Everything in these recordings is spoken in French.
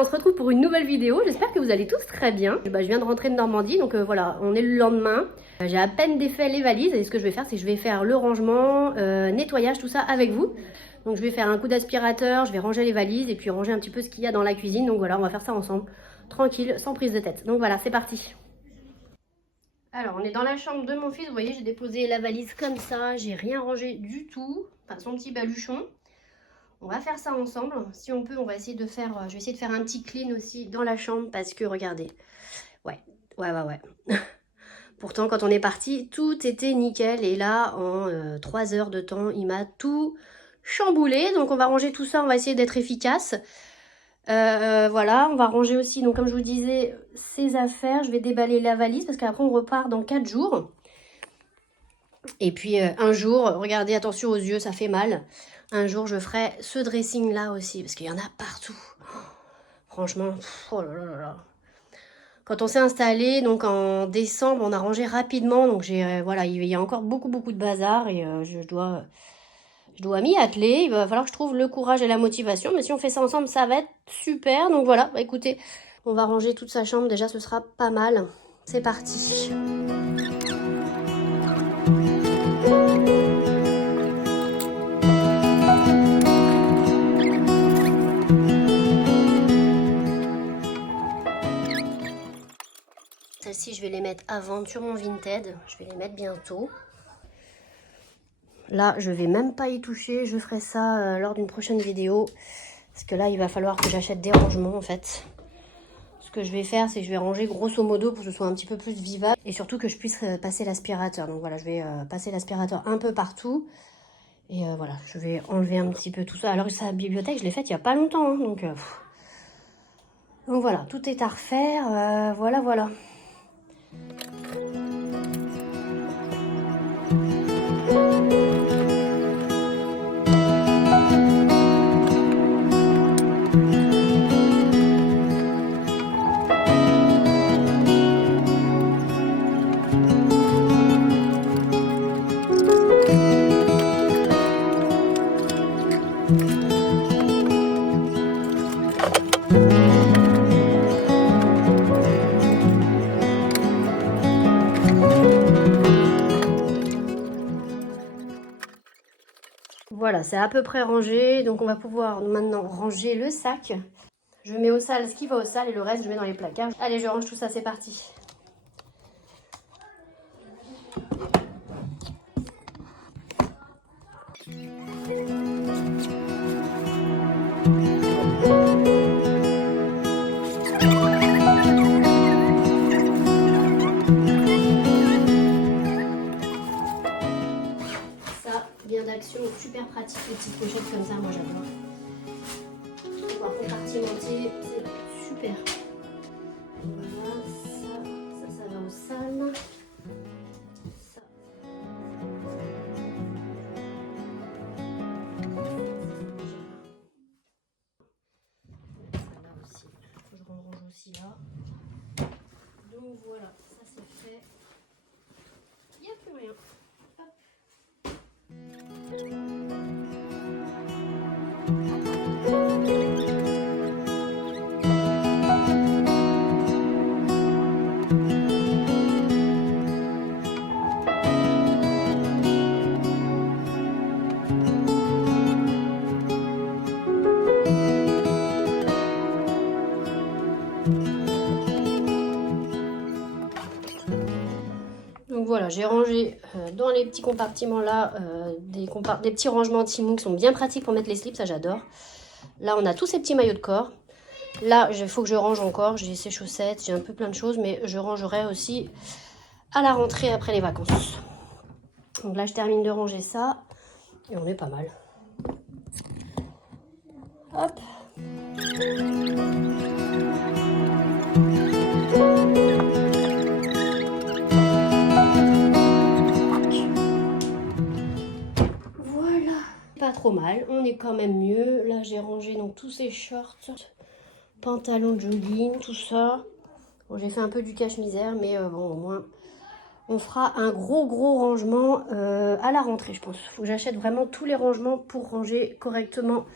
On se retrouve pour une nouvelle vidéo, j'espère que vous allez tous très bien. Je viens de rentrer de Normandie, donc voilà, on est le lendemain. J'ai à peine défait les valises et ce que je vais faire, c'est que je vais faire le rangement, nettoyage, tout ça avec vous. Donc je vais faire un coup d'aspirateur, je vais ranger les valises et puis ranger un petit peu ce qu'il y a dans la cuisine. Donc voilà, on va faire ça ensemble, tranquille, sans prise de tête. Donc voilà, c'est parti. Alors, on est dans la chambre de mon fils, vous voyez, j'ai déposé la valise comme ça, j'ai rien rangé du tout, enfin son petit baluchon. On va faire ça ensemble. Si on peut, on va essayer de faire... je vais essayer de faire un petit clean aussi dans la chambre parce que, regardez. Ouais. Pourtant, quand on est parti, tout était nickel. Et là, en 3 heures de temps, il m'a tout chamboulé. Donc, on va ranger tout ça. On va essayer d'être efficace. Voilà, on va ranger aussi, donc comme je vous disais, ces affaires. Je vais déballer la valise parce qu'après, on repart dans 4 jours. Et puis, un jour, regardez, attention aux yeux, ça fait mal. Un jour, je ferai ce dressing-là aussi, parce qu'il y en a partout. Franchement, oh là là là là. Quand on s'est installé, donc en décembre, on a rangé rapidement. Donc, voilà, il y a encore beaucoup de bazar et je dois m'y atteler. Il va falloir que je trouve le courage et la motivation. Mais si on fait ça ensemble, ça va être super. Donc voilà, bah, écoutez, on va ranger toute sa chambre. Déjà, ce sera pas mal. C'est parti. Celles-ci, je vais les mettre à vendre sur mon Vinted. Je vais les mettre bientôt. Là, je vais même pas y toucher. Je ferai ça lors d'une prochaine vidéo. Parce que là, il va falloir que j'achète des rangements, en fait. Ce que je vais faire, c'est que je vais ranger grosso modo pour que ce soit un petit peu plus vivable. Et surtout que je puisse passer l'aspirateur. Donc voilà, je vais passer l'aspirateur un peu partout. Et voilà, je vais enlever un petit peu tout ça. Alors, sa bibliothèque, je l'ai faite il n'y a pas longtemps. Hein, donc voilà, tout est à refaire. Voilà. Voilà, c'est à peu près rangé. Donc on va pouvoir maintenant ranger le sac. Je mets au sale ce qui va au sale et le reste je mets dans les placards. Allez, je range tout ça, c'est parti. Bien d'action, super pratique les petites pochettes comme ça, moi j'adore. Pouvoir compartimenter, c'est super. Voilà, ça va au sale. Ça. Là aussi, je range aussi là. Donc voilà, ça c'est fait. Il n'y a plus rien. Hop. Donc voilà, j'ai rangé dans les petits compartiments là des petits rangements anti-mou qui sont bien pratiques pour mettre les slips, ça j'adore. Là on a tous ces petits maillots de corps. Là il faut que je range encore, j'ai ces chaussettes, j'ai un peu plein de choses, mais je rangerai aussi à la rentrée après les vacances. Donc là je termine de ranger ça et on est pas mal. Hop. Pas trop mal, on est quand même mieux. Là j'ai rangé donc tous ces shorts, pantalons de jogging, tout ça. Bon, j'ai fait un peu du cache-misère, mais bon, au moins on fera un gros rangement à la rentrée, je pense. Faut que j'achète vraiment tous les rangements pour ranger correctement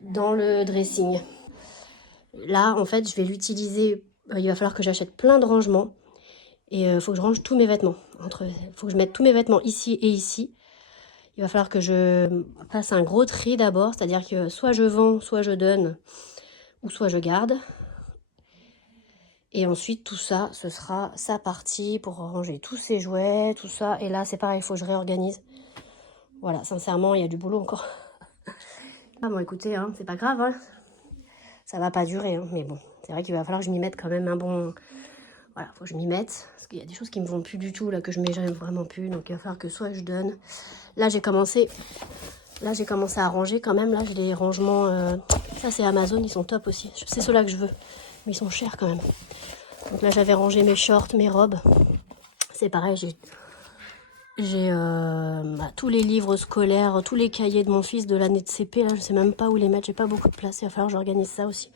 dans le dressing. Là, en fait, je vais l'utiliser. Il va falloir que j'achète plein de rangements. Et il faut que je range tous mes vêtements. Faut que je mette tous mes vêtements ici et ici. Il va falloir que je fasse un gros tri d'abord. C'est-à-dire que soit je vends, soit je donne, ou soit je garde. Et ensuite, tout ça, ce sera sa partie pour ranger tous ses jouets, tout ça. Et là, c'est pareil, il faut que je réorganise. Voilà, sincèrement, il y a du boulot encore. Ah bon, écoutez, hein, c'est pas grave, hein. Ça va pas durer, hein, mais bon, c'est vrai qu'il va falloir que je m'y mette quand même un bon... Voilà, faut que je m'y mette, parce qu'il y a des choses qui me vont plus du tout, là, que je mets jamais vraiment plus, donc il va falloir que soit je donne. Là, j'ai commencé à ranger quand même, là, j'ai des rangements... Ça, c'est Amazon, ils sont top aussi. C'est ceux-là que je veux, mais ils sont chers quand même. Donc là, j'avais rangé mes shorts, mes robes. C'est pareil, j'ai tous les livres scolaires, tous les cahiers de mon fils de l'année de CP, là, je sais même pas où les mettre, j'ai pas beaucoup de place, il va falloir que j'organise ça aussi.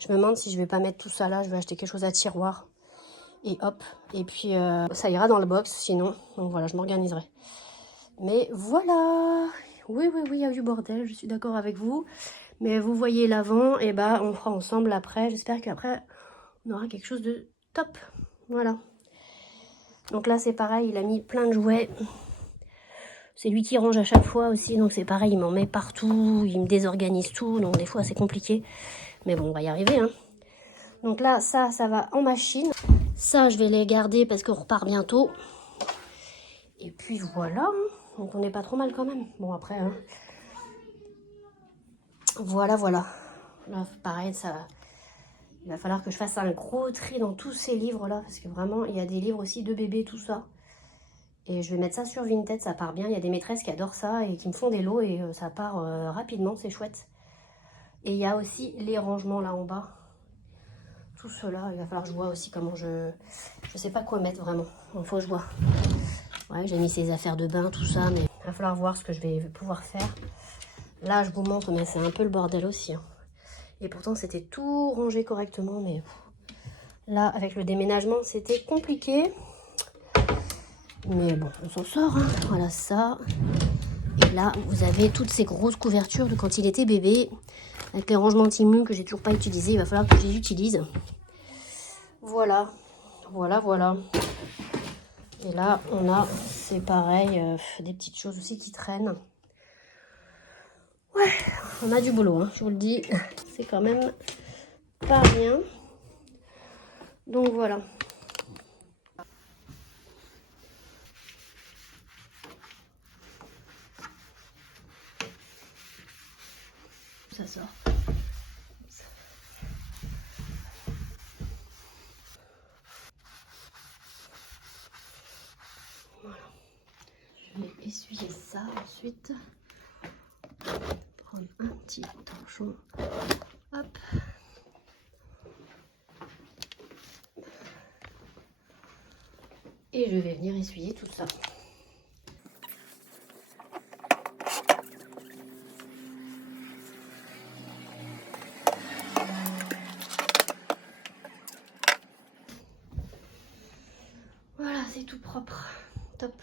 Je me demande si je vais pas mettre tout ça là, je vais acheter quelque chose à tiroir. Et hop, et puis ça ira dans le box sinon, donc voilà, je m'organiserai. Mais voilà, oui, il y a du bordel, je suis d'accord avec vous. Mais vous voyez l'avant, et bah on fera ensemble après, j'espère qu'après on aura quelque chose de top, voilà. Donc là c'est pareil, il a mis plein de jouets. C'est lui qui range à chaque fois aussi, donc c'est pareil, il m'en met partout, il me désorganise tout, donc des fois c'est compliqué. Mais bon, on va y arriver, hein. Donc là, ça va en machine. Ça, je vais les garder parce qu'on repart bientôt. Et puis voilà, hein. Donc on n'est pas trop mal quand même. Bon après, hein. Voilà. Là, pareil, il va falloir que je fasse un gros tri dans tous ces livres-là, parce que vraiment, il y a des livres aussi de bébés, tout ça. Et je vais mettre ça sur Vinted, ça part bien. Il y a des maîtresses qui adorent ça et qui me font des lots et ça part rapidement, c'est chouette. Et il y a aussi les rangements là en bas. Tout cela, il va falloir que je vois aussi comment je sais pas quoi mettre vraiment. Il faut que je vois. Ouais, j'ai mis ces affaires de bain, tout ça, mais il va falloir voir ce que je vais pouvoir faire. Là, je vous montre, mais c'est un peu le bordel aussi, hein. Et pourtant, c'était tout rangé correctement, mais là, avec le déménagement, c'était compliqué. Mais bon, on s'en sort, hein. Voilà ça. Et là, vous avez toutes ces grosses couvertures de quand il était bébé. Avec les rangements Timu que j'ai toujours pas utilisés. Il va falloir que je les utilise. Voilà. Et là, on a, c'est pareil, des petites choses aussi qui traînent. Ouais, on a du boulot, hein, je vous le dis. C'est quand même pas rien. Donc voilà. Ça sort. Voilà. Je vais essuyer ça ensuite. Prendre un petit torchon. Hop. Et je vais venir essuyer tout ça. Voilà, c'est tout propre. Top.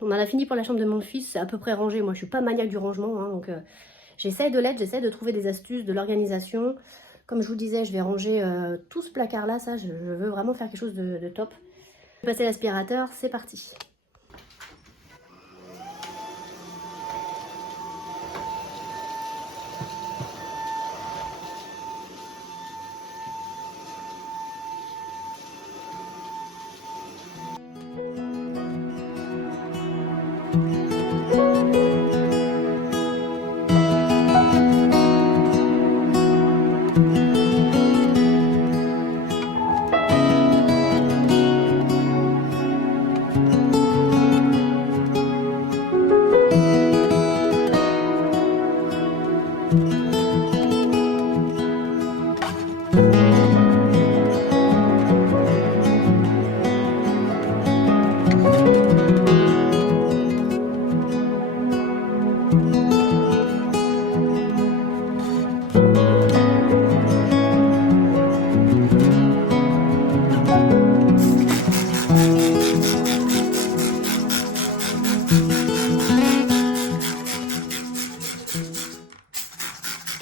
On en a fini pour la chambre de mon fils, c'est à peu près rangé. Moi, je suis pas maniaque du rangement, hein, donc j'essaie de l'être, j'essaie de trouver des astuces, de l'organisation. Comme je vous disais, je vais ranger tout ce placard-là, ça, je veux vraiment faire quelque chose de top. Je vais passer l'aspirateur, c'est parti.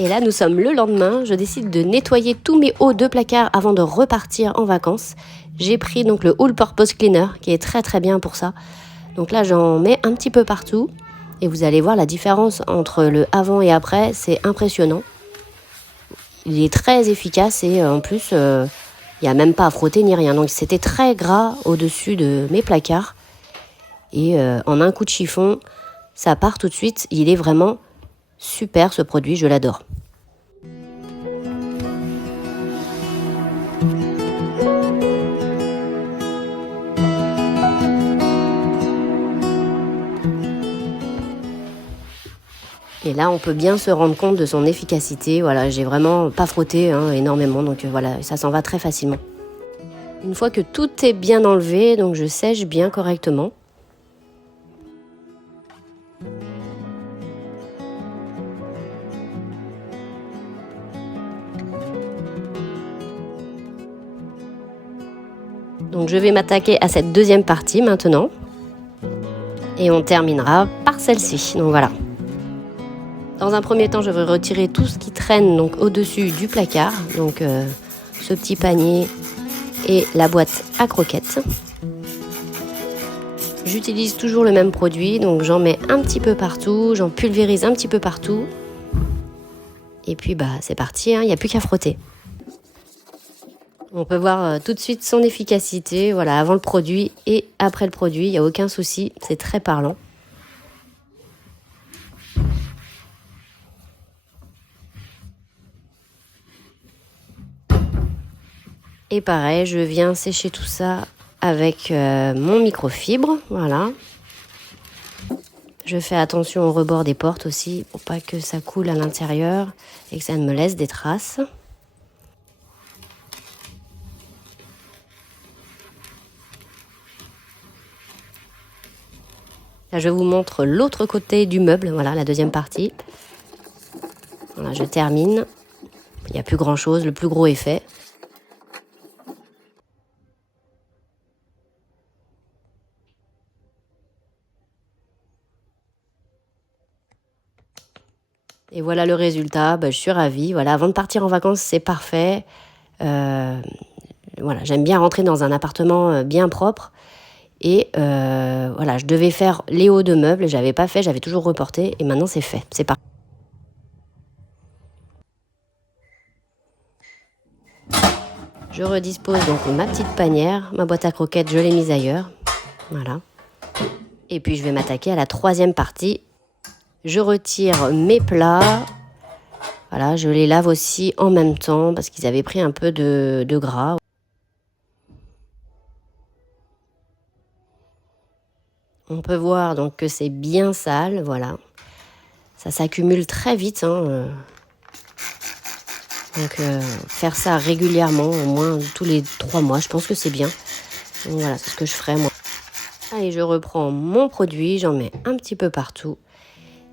Et là, nous sommes le lendemain. Je décide de nettoyer tous mes hauts de placard avant de repartir en vacances. J'ai pris donc le All Purpose Cleaner qui est très très bien pour ça. Donc là, j'en mets un petit peu partout. Et vous allez voir la différence entre le avant et après. C'est impressionnant. Il est très efficace et en plus, il n'y a même pas à frotter ni rien. Donc c'était très gras au-dessus de mes placards. Et en un coup de chiffon, ça part tout de suite. Il est vraiment super ce produit, je l'adore. Et là, on peut bien se rendre compte de son efficacité. Voilà, j'ai vraiment pas frotté énormément, donc voilà, ça s'en va très facilement. Une fois que tout est bien enlevé, donc je sèche bien correctement. Donc je vais m'attaquer à cette deuxième partie maintenant. Et on terminera par celle-ci. Donc voilà. Dans un premier temps, je vais retirer tout ce qui traîne donc au-dessus du placard. Donc ce petit panier et la boîte à croquettes. J'utilise toujours le même produit, donc j'en mets un petit peu partout, j'en pulvérise un petit peu partout. Et puis c'est parti, il n'y a plus qu'à frotter. On peut voir tout de suite son efficacité, voilà, avant le produit et après le produit, il n'y a aucun souci, c'est très parlant. Et pareil, je viens sécher tout ça avec mon microfibre, voilà. Je fais attention au rebord des portes aussi, pour pas que ça coule à l'intérieur et que ça ne me laisse des traces. Là, je vous montre l'autre côté du meuble, voilà, la deuxième partie. Voilà, je termine. Il n'y a plus grand chose, le plus gros est fait. Et voilà le résultat, je suis ravie. Voilà, avant de partir en vacances, c'est parfait. Voilà, j'aime bien rentrer dans un appartement bien propre. Et voilà, je devais faire les hauts de meubles, j'avais pas fait, j'avais toujours reporté. Et maintenant, c'est fait, c'est parti. Je redispose donc ma petite panière, ma boîte à croquettes, je l'ai mise ailleurs. Voilà. Et puis, je vais m'attaquer à la troisième partie. Je retire mes plats. Voilà, je les lave aussi en même temps parce qu'ils avaient pris un peu de gras. On peut voir donc que c'est bien sale, voilà. Ça s'accumule très vite. Donc faire ça régulièrement, au moins tous les 3 mois, je pense que c'est bien. Donc voilà, c'est ce que je ferai moi. Allez, je reprends mon produit, j'en mets un petit peu partout.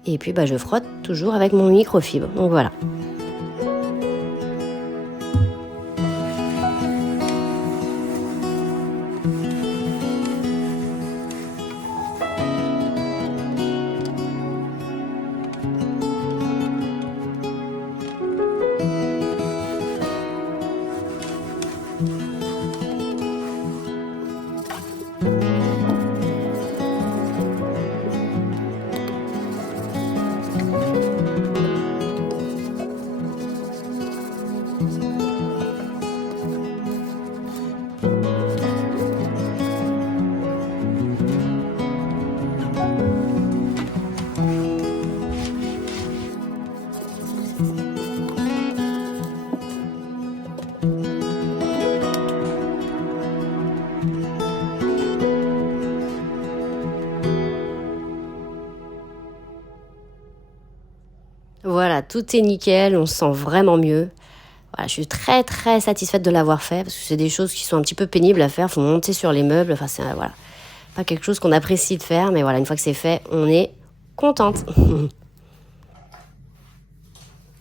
Et puis je frotte toujours avec mon microfibre. Donc voilà. Voilà, tout est nickel, on se sent vraiment mieux. Voilà, je suis très très satisfaite de l'avoir fait parce que c'est des choses qui sont un petit peu pénibles à faire. Il faut monter sur les meubles, enfin c'est voilà, pas quelque chose qu'on apprécie de faire, mais voilà, une fois que c'est fait, on est contente.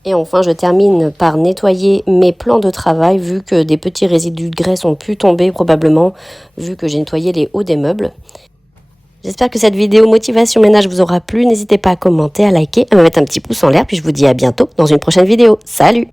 Et enfin, je termine par nettoyer mes plans de travail vu que des petits résidus de graisse ont pu tomber probablement vu que j'ai nettoyé les hauts des meubles. J'espère que cette vidéo motivation ménage vous aura plu. N'hésitez pas à commenter, à liker, à me mettre un petit pouce en l'air. Puis je vous dis à bientôt dans une prochaine vidéo. Salut!